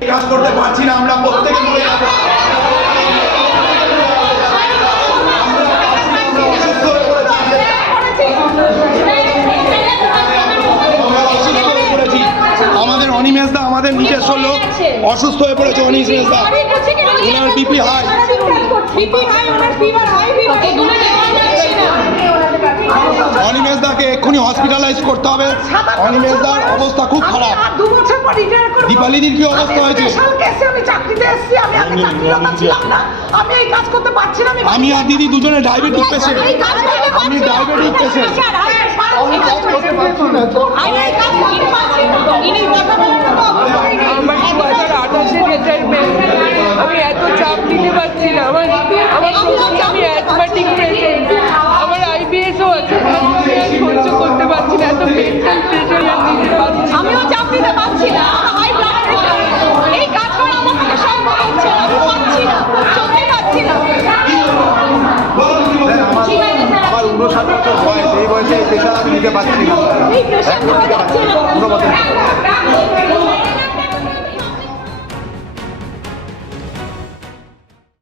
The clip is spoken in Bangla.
কাজ করতে পারছি না আমরা প্রত্যেকে পড়েছি। আমাদের অনিমেষ দা আমাদের নিজস্ব লোক অসুস্থ হয়ে পড়েছে অনিমেষ দা। ওনার বিপি হাই বিপি হাই ওনার ফিভার হাই এক্ষুনি হসপিটালাইজ করতে হবে। অনিমেষ দার অবস্থা খুব খারাপ। দু বছর পর রিটায়ার করব। দীপালিদির কি অবস্থা হয়েছে? আমি চাকরিতে এসেছি আমি আগে চাকরিরত ছিলাম না। আমি এই কাজ করতে পারছি না আমি আমি আর দিদি দুজনে ডায়াবেটিক পেশেন্ট আমি। ডায়াবেটিক পেশেন্ট আমি এই কাজ করতে পারছি না। আমি এই কাজ করতে পারছি না। ইনি কথা বলার মতো অবস্থা নেই। আমার দু হাজার আঠাশে রিটায়ারমেন্ট আমি এত চাপ নিতে পারছি না। আমার আমার আমি অ্যাথমেটিক পেশেন্ট আমার আইবিএসও আছে আমি আর সহ্য করতে পারছি না এত মেন্টাল প্রেশার আর নিতে পারছি না। আমিও চাপ নিতে পারছি না আমার হাই ব্লাড প্রেশার এই কাজ করা আমার পক্ষে সম্ভব হচ্ছে না। আমি পারছি না সত্যি পারছি না আমার উনষাট বছর বয়স এই বয়সে এই পেশা নিতে পারছি না। এই প্রেশার নেওয়া না।